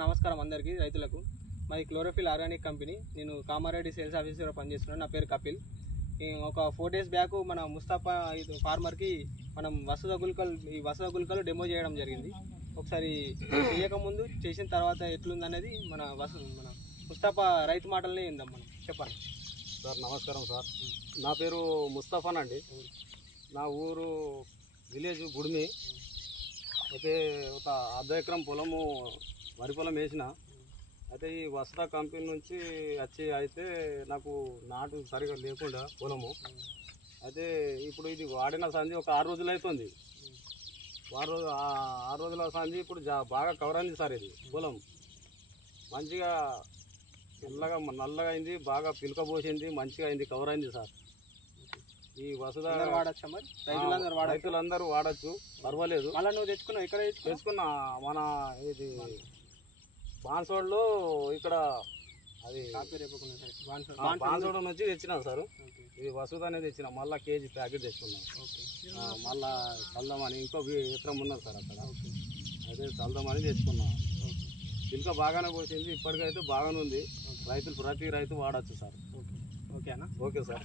నమస్కారం అందరికీ రైతులకు. మాది క్లోరోఫిల్ ఆర్గానిక్ కంపెనీ. నేను కామారెడ్డి సేల్స్ ఆఫీసర్గా పనిచేస్తున్నాను. నా పేరు కపిల్. ఒక 4 days బ్యాక్ మన ముస్తాఫా ఫార్మర్కి మనం వసద గుల్కలు డెమో చేయడం జరిగింది. ఒకసారి చేయకముందు చేసిన తర్వాత ఎట్లుందనేది మన ముస్తాఫా రైతు మాటల్ని ఇందాం. మనం చెప్పండి సార్. నమస్కారం సార్. నా పేరు ముస్తాఫానండి. నా ఊరు విలేజ్ గుడిమి. అయితే ఒక 1/2 ఎకరం పొలము వరి పొలం వేసిన. అయితే ఈ వసదా కంపెనీ నుంచి అయితే నాకు నాటు సరిగా లేకుండా పొలము. అయితే ఇప్పుడు ఇది వాడిన సంధి ఒక 6 రోజులు అవుతుంది. 6 రోజుల సంధి ఇప్పుడు బాగా కవర్ అయింది సార్. ఇది పొలం మంచిగా నల్లగా అయింది, బాగా పిలకపోసింది, మంచిగా అయింది, కవర్ అయింది సార్. ఈ వసద వాడచ్చా మరి? రైతులందరూ వాడచ్చు, పర్వాలేదు. అలా నువ్వు తెచ్చుకున్నావు? ఇక్కడ తెచ్చుకున్నా. మన ఇది బాన్సోడ్లో ఇక్కడ అది బాన్సోడ్ నుంచి తెచ్చినా సార్. ఇది వసూద్ అనేది తెచ్చిన, మళ్ళీ కేజీ ప్యాకెట్ తెచ్చుకున్నాం. మళ్ళా చల్దామని ఇంకో ఎకరం ఉన్నది సార్ అక్కడ. అయితే చల్దామని తెచ్చుకున్నాం. ఇంకా బాగానే పోసింది, ఇప్పటికైతే బాగానే ఉంది. ప్రతి రైతు వాడచ్చు సార్. ఓకేనా? Okay sir.